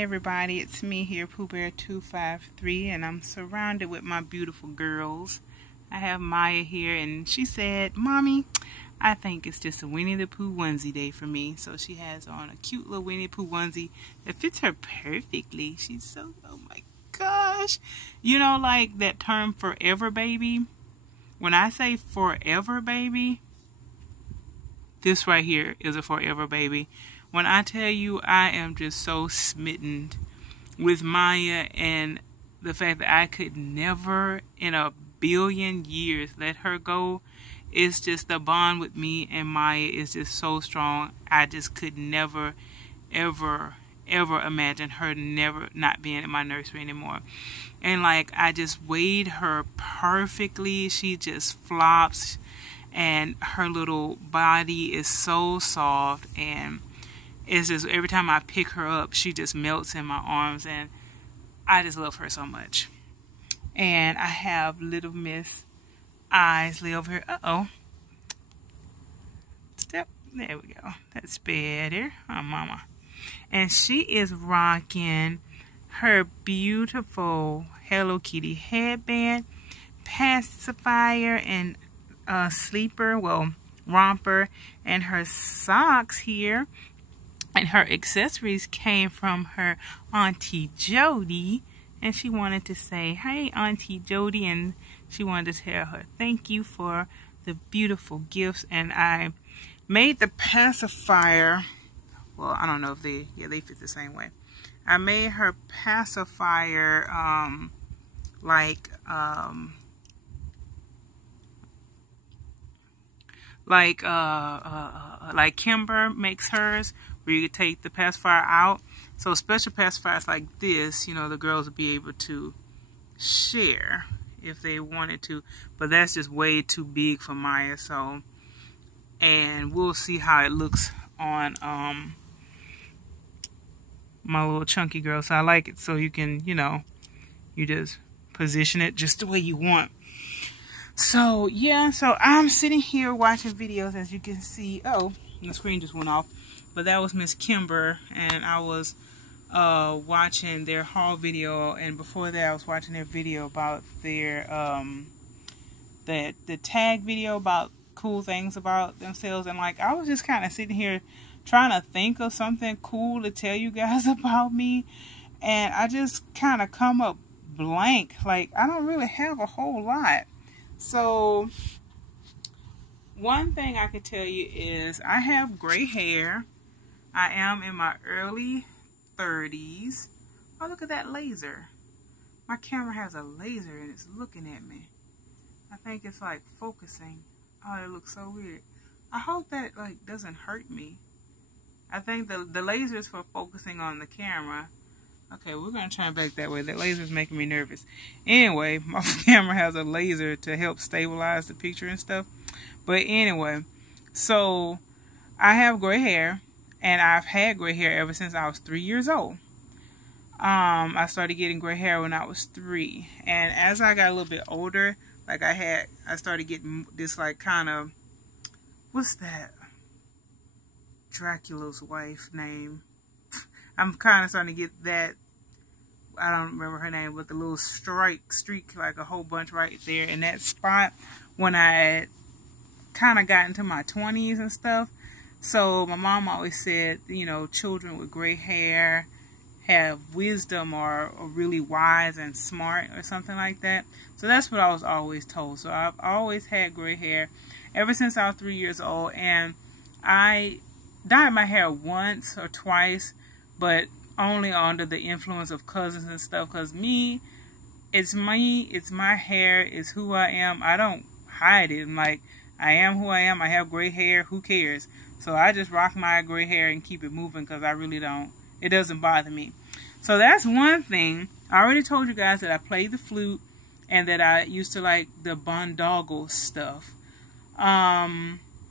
Hey everybody, it's me here, Pooh Bear 253, and I'm surrounded with my beautiful girls. I have Maya here, and she said, "Mommy, I think it's just a Winnie the Pooh onesie day for me." So she has on a cute little Winnie the Pooh onesie that fits her perfectly. She's so, oh my gosh. You know, like that term forever baby? When I say forever baby, this right here is a forever baby. When I tell you I am just so smitten with Maya and the fact that I could never in a billion years let her go, it's just the bond with me and Maya is just so strong. I just could never, ever imagine her never not being in my nursery anymore. And like, I just weighed her perfectly. She just flops and her little body is so soft, and it's just every time I pick her up, she just melts in my arms, and I just love her so much. And I have little Miss Isley over here. Uh-oh. Step. There we go. That's better. Oh, mama. And she is rocking her beautiful Hello Kitty headband, pacifier, and sleeper, well, romper, and her socks here. And her accessories came from her Auntie Jody, and she wanted to say, "Hey, Auntie Jody," and she wanted to tell her thank you for the beautiful gifts. And I made the pacifier, well, I don't know if they fit the same way. I made her pacifier like Kimber makes hers, where you could take the pacifier out. So special pacifiers like this, you know, the girls would be able to share if they wanted to, but that's just way too big for Maya. So, and we'll see how it looks on my little chunky girl. So I like it, so you can, you know, you just position it just the way you want. So yeah, so I'm sitting here watching videos, as you can see. Oh, the screen just went off. But that was Miss Kimber, and I was watching their haul video, and before that I was watching their video about their the tag video about cool things about themselves. And like, I was just kind of sitting here trying to think of something cool to tell you guys about me, and I just kind of come up blank. Like, I don't really have a whole lot. So one thing I could tell you is I have gray hair. I am in my early 30s. Oh, look at that laser. My camera has a laser and it's looking at me. I think it's like focusing. Oh, it looks so weird. I hope that like doesn't hurt me. I think the laser is for focusing on the camera. Okay, we're going to turn back that way. That laser is making me nervous. Anyway, my camera has a laser to help stabilize the picture and stuff. But anyway, so I have gray hair. And I've had gray hair ever since I was 3 years old. I started getting gray hair when I was 3. And as I got a little bit older, like I started getting this like kind of, what's that? Dracula's wife name. I'm kind of starting to get that, I don't remember her name, but the little streak, like a whole bunch right there in that spot when I kind of got into my 20s and stuff. So my mom always said, you know, children with gray hair have wisdom or are really wise and smart or something like that. So that's what I was always told. So I've always had gray hair ever since I was 3 years old. And I dyed my hair once or twice, but only under the influence of cousins and stuff. Because it's my hair, it's who I am. I don't hide it. I'm like, I am who I am. I have gray hair. Who cares? So I just rock my gray hair and keep it moving because I really don't. It doesn't bother me. So that's one thing. I already told you guys that I played the flute and that I used to like the boondoggle stuff.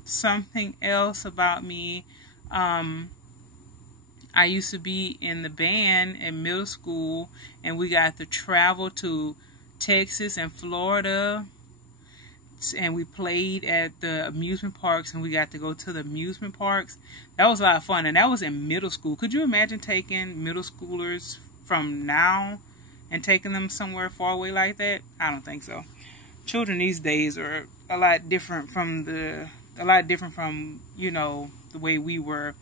Something else about me. I used to be in the band in middle school, and we got to travel to Texas and Florida and we played at the amusement parks, and we got to go to the amusement parks. That was a lot of fun, and that was in middle school. Could you imagine taking middle schoolers from now and taking them somewhere far away like that? I don't think so. Children these days are a lot different from you know, the way we were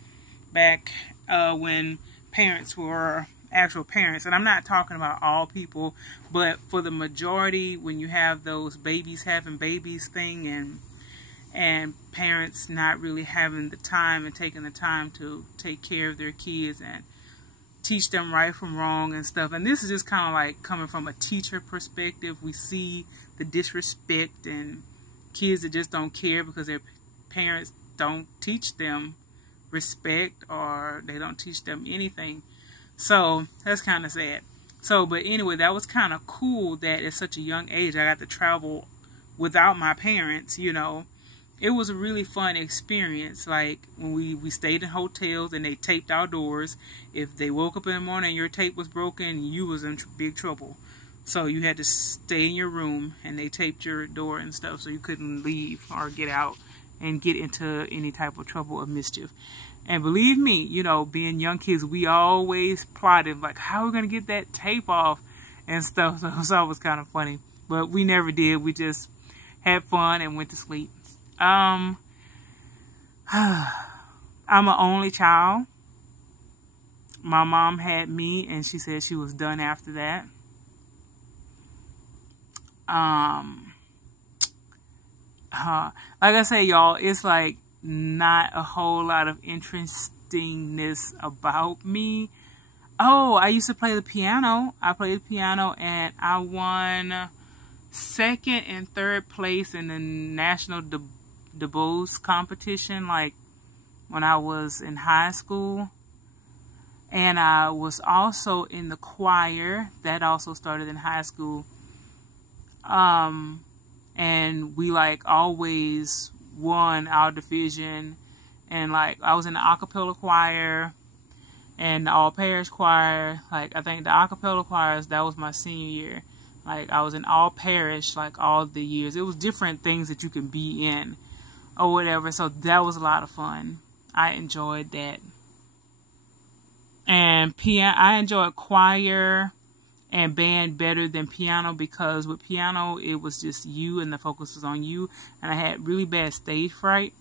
back when parents were actual parents. And I'm not talking about all people, but for the majority, when you have those babies having babies thing, and parents not really having the time and taking the time to take care of their kids and teach them right from wrong and stuff. And this is just kind of like coming from a teacher perspective. We see the disrespect and kids that just don't care because their parents don't teach them respect, or they don't teach them anything. So that's kind of sad. So, but anyway, that was kind of cool that at such a young age I got to travel without my parents, you know. It was a really fun experience. Like when we stayed in hotels and they taped our doors. If they woke up in the morning and your tape was broken, you was in big trouble. So you had to stay in your room, and they taped your door and stuff so you couldn't leave or get out and get into any type of trouble or mischief. And believe me, you know, being young kids, we always plotted, like, how are we going to get that tape off and stuff. So it was kind of funny. But we never did. We just had fun and went to sleep. I'm an only child. My mom had me, and she said she was done after that. Like I say, y'all, it's like not a whole lot of interestingness about me. Oh, I used to play the piano. I played the piano, and I won second and third place in the national debose competition, like when I was in high school. And I was also in the choir. That also started in high school. And we like always won our division. And like I was in the a cappella choir and the all parish choir. Like I think the a cappella choirs, that was my senior year. Like I was in all parish like all the years. It was different things that you can be in or whatever. So that was a lot of fun. I enjoyed that. And I enjoyed choir and band better than piano, because with piano it was just you and the focus was on you, and I had really bad stage fright.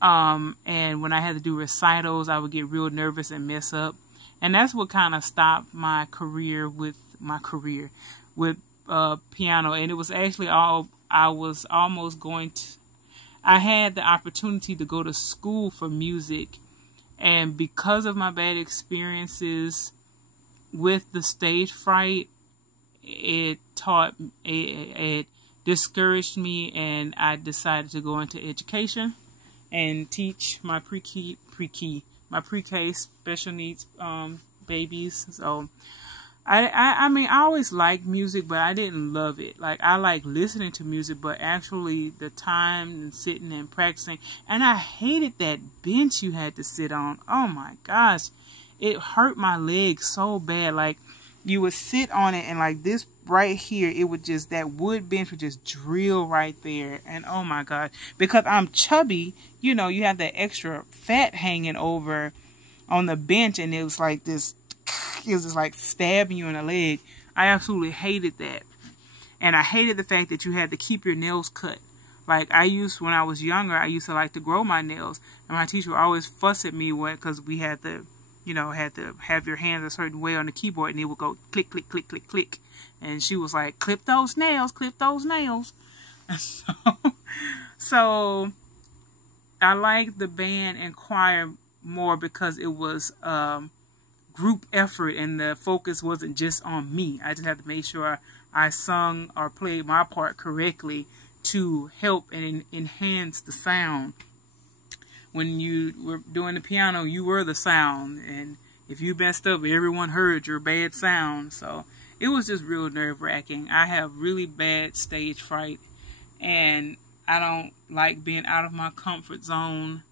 And when I had to do recitals, I would get real nervous and mess up, and that's what kind of stopped my career with piano. And it was actually I was almost going to. I had the opportunity to go to school for music, and because of my bad experiences with the stage fright, it discouraged me, and I decided to go into education and teach my pre-K special needs babies. So I mean, I always liked music, but I didn't love it. Like, I like listening to music, but actually the time and sitting and practicing. And I hated that bench you had to sit on. Oh my gosh. It hurt my legs so bad. Like, you would sit on it, and like this right here, it would just, that wood bench would just drill right there. And oh my God, because I'm chubby, you know, you have that extra fat hanging over on the bench, and it was like this, it was just like stabbing you in the leg. I absolutely hated that. And I hated the fact that you had to keep your nails cut. Like when I was younger, I used to like to grow my nails, and my teacher would always fuss at me because we had to, you know, had to have your hands a certain way on the keyboard, and it would go click, click, click, click, click. And she was like, clip those nails, clip those nails. So I liked the band and choir more because it was group effort, and the focus wasn't just on me. I just had to make sure I sung or played my part correctly to help and enhance the sound. When you were doing the piano, you were the sound, and if you messed up, everyone heard your bad sound. So it was just real nerve-wracking. I have really bad stage fright, and I don't like being out of my comfort zone.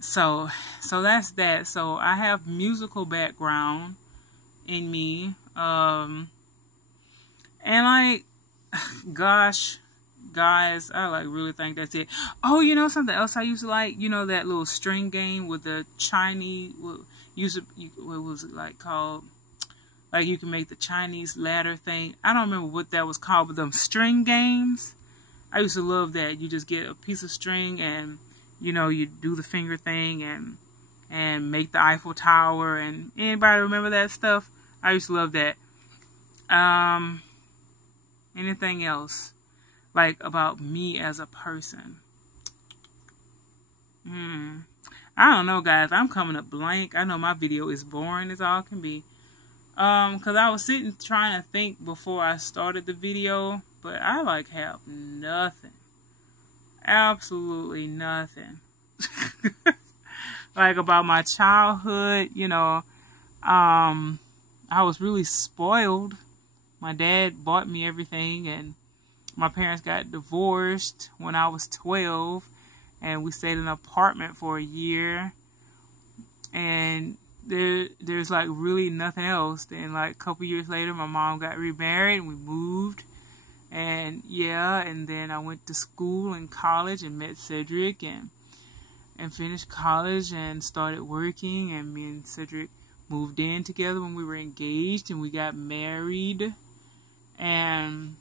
So that's that. So I have musical background in me, and like, gosh, guys, I like really think that's it. Oh, you know something else I used to like? You know that little string game with the Chinese, what was it like called? Like you can make the Chinese ladder thing. I don't remember what that was called, but them string games. I used to love that. You just get a piece of string and, you know, you do the finger thing and make the Eiffel Tower. And anybody remember that stuff? I used to love that. Anything else? Like about me as a person? I don't know, guys. I'm coming up blank. I know my video is boring as all can be. Cause I was sitting trying to think before I started the video, but I like have nothing. Absolutely nothing. Like about my childhood, you know, I was really spoiled. My dad bought me everything, and my parents got divorced when I was 12, and we stayed in an apartment for a year, and there's like really nothing else. Then like a couple years later, my mom got remarried and we moved, and yeah, and then I went to school and college and met Cedric and finished college and started working, and me and Cedric moved in together when we were engaged, and we got married, and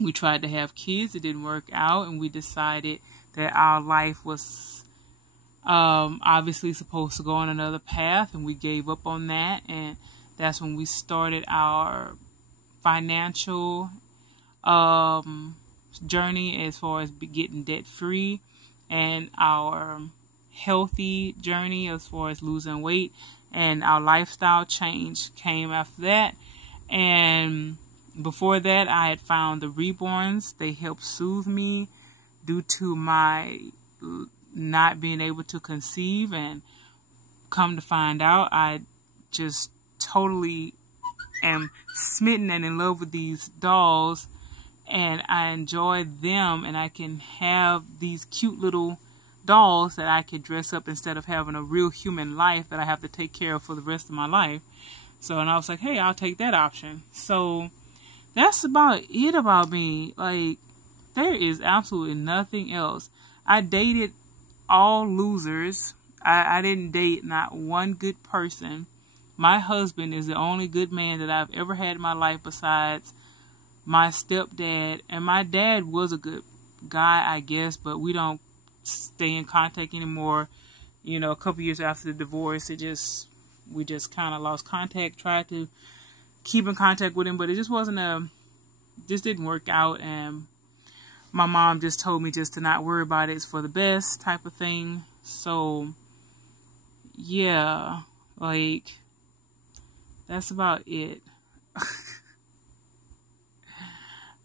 we tried to have kids. It didn't work out, and we decided that our life was obviously supposed to go on another path, and we gave up on that. And that's when we started our financial journey as far as getting debt free, and our healthy journey as far as losing weight, and our lifestyle change came after that. And before that, I had found the Reborns. They helped soothe me due to my not being able to conceive, and come to find out, I just totally am smitten and in love with these dolls, and I enjoy them, and I can have these cute little dolls that I could dress up instead of having a real human life that I have to take care of for the rest of my life. So, and I was like, hey, I'll take that option. So that's about it about me. Like, there is absolutely nothing else. I dated all losers. I didn't date not one good person. My husband is the only good man that I've ever had in my life besides my stepdad. And my dad was a good guy, I guess, but we don't stay in contact anymore. You know, a couple years after the divorce, we just kind of lost contact. Tried to keep in contact with him, but it just just didn't work out. And my mom just told me just to not worry about it. It's for the best type of thing. So, yeah, like, that's about it.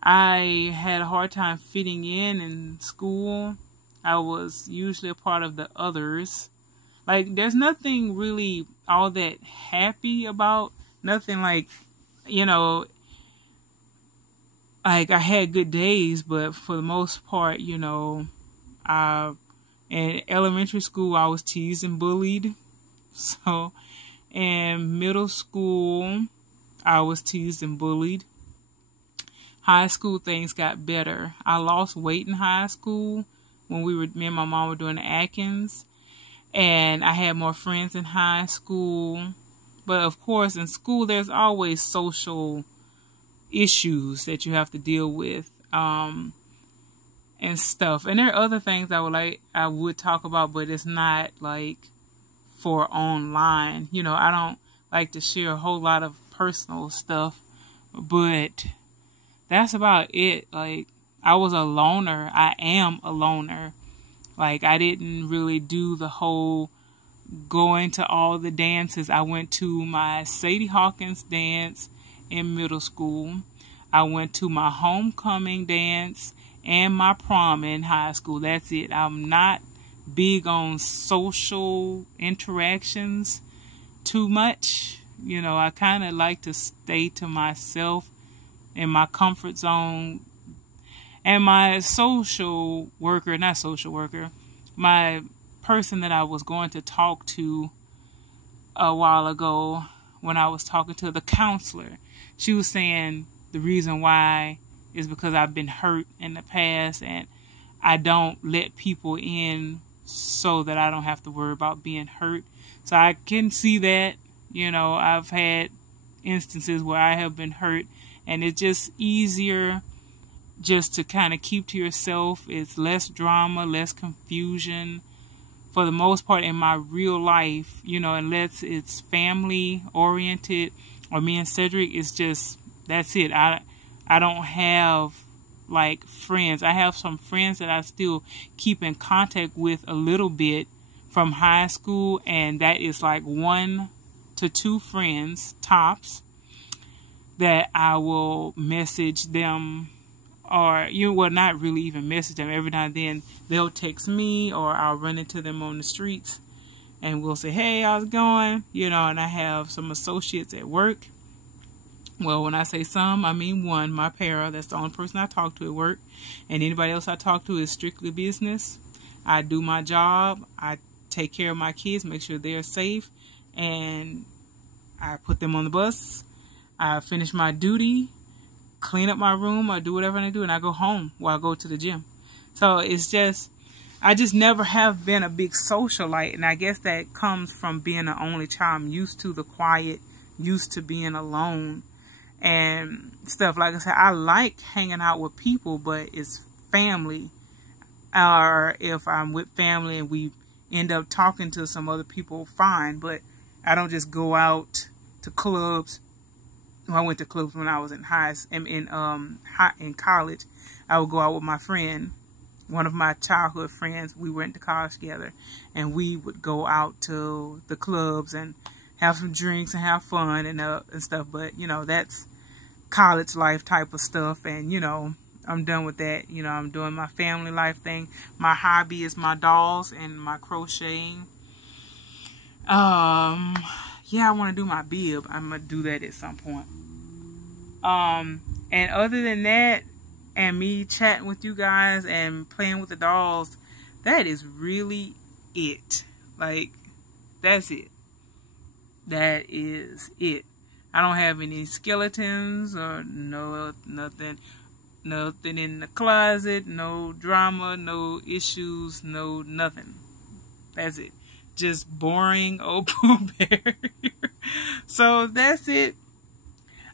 I had a hard time fitting in school. I was usually a part of the others. Like, there's nothing really all that happy about. Nothing like, you know, like I had good days, but for the most part, you know, in elementary school, I was teased and bullied. So, in middle school, I was teased and bullied. High school, things got better. I lost weight in high school when me and my mom were doing the Atkins. And I had more friends in high school. But of course, in school, there's always social issues that you have to deal with, and stuff. And there are other things I would talk about, but it's not like for online. You know, I don't like to share a whole lot of personal stuff, but that's about it. Like, I was a loner. I am a loner. Like, I didn't really do the whole going to all the dances. I went to my Sadie Hawkins dance in middle school. I went to my homecoming dance and my prom in high school. That's it. I'm not big on social interactions too much. You know, I kind of like to stay to myself in my comfort zone. And my my person that I was going to talk to a while ago, when I was talking to the counselor, she was saying the reason why is because I've been hurt in the past, and I don't let people in so that I don't have to worry about being hurt. So I can see that, you know, I've had instances where I have been hurt, and it's just easier just to kind of keep to yourself. It's less drama, less confusion for the most part in my real life, you know, unless it's family oriented or me and Cedric. It's just, that's it. I don't have like friends. I have some friends that I still keep in contact with a little bit from high school, and that is like 1 to 2 friends tops that I will message them, or not really even message them. Every now and then they'll text me, or I'll run into them on the streets and we'll say, hey, how's it going? You know, and I have some associates at work. Well, when I say some, I mean one, my para. That's the only person I talk to at work. And anybody else I talk to is strictly business. I do my job. I take care of my kids, make sure they're safe. And I put them on the bus. I finish my duty, clean up my room, I do whatever I do, and I go home while I go to the gym. So it's just, I just never have been a big socialite. And I guess that comes from being an only child. I'm used to the quiet, used to being alone and stuff. Like I said, I like hanging out with people, but it's family, or if I'm with family and we end up talking to some other people, fine. But I don't just go out to clubs. Well, I went to clubs when I was in in college. I would go out with my friend, one of my childhood friends. We went to college together, and we would go out to the clubs and have some drinks and have fun and stuff. But, you know, that's college life type of stuff. And, you know, I'm done with that. You know, I'm doing my family life thing. My hobby is my dolls and my crocheting. Yeah, I want to do my bib. I'm going to do that at some point. And other than that, and me chatting with you guys and playing with the dolls, that is really it. Like, that's it. That is it. I don't have any skeletons or nothing in the closet, no drama, no issues, no nothing. That's it. Just boring old Pooh Bear. So that's it.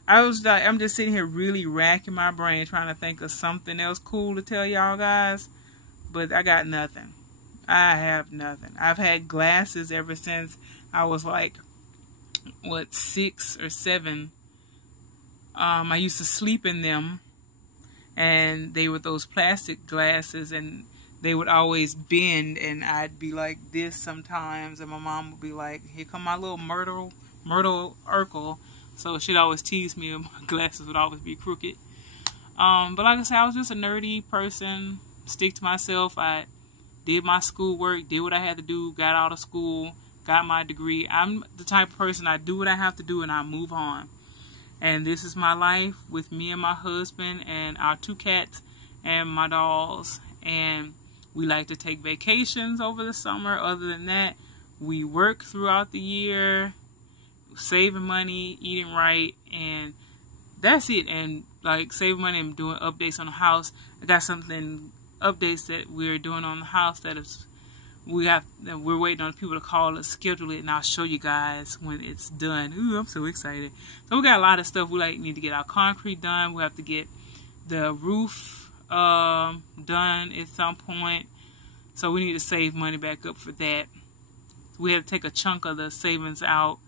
I'm just sitting here really racking my brain trying to think of something else cool to tell y'all guys, but I got nothing. I have nothing. I've had glasses ever since I was like, 6 or 7. I used to sleep in them, and they were those plastic glasses, and they would always bend, and I'd be like this sometimes, and my mom would be like, here come my little Myrtle Urkel. So she'd always tease me, and my glasses would always be crooked. But like I said, I was just a nerdy person, stick to myself. I did my schoolwork, did what I had to do, got out of school, got my degree. I'm the type of person, I do what I have to do and I move on. And this is my life with me and my husband and our 2 cats and my dolls. And we like to take vacations over the summer. Other than that, we work throughout the year, saving money, eating right, and that's it. And like saving money and doing updates on the house. I got something, updates that we're doing on the house that is, we're waiting on people to call us, schedule it, and I'll show you guys when it's done. Ooh, I'm so excited. So we got a lot of stuff. We need to get our concrete done. We have to get the roof done at some point. So we need to save money back up for that. We have to take a chunk of the savings out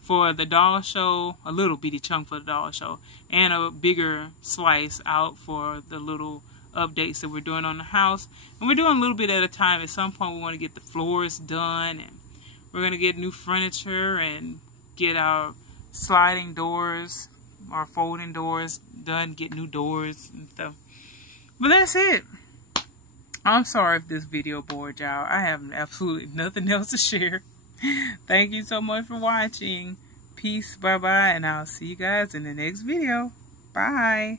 for the doll show, a little bitty chunk for the doll show, and a bigger slice out for the little updates that we're doing on the house. And we're doing a little bit at a time. At some point we want to get the floors done, and we're going to get new furniture and get our sliding doors, our folding doors done, get new doors and stuff. But that's it. I'm sorry if this video bored y'all. I have absolutely nothing else to share. Thank you so much for watching. Peace, bye-bye, and I'll see you guys in the next video. Bye.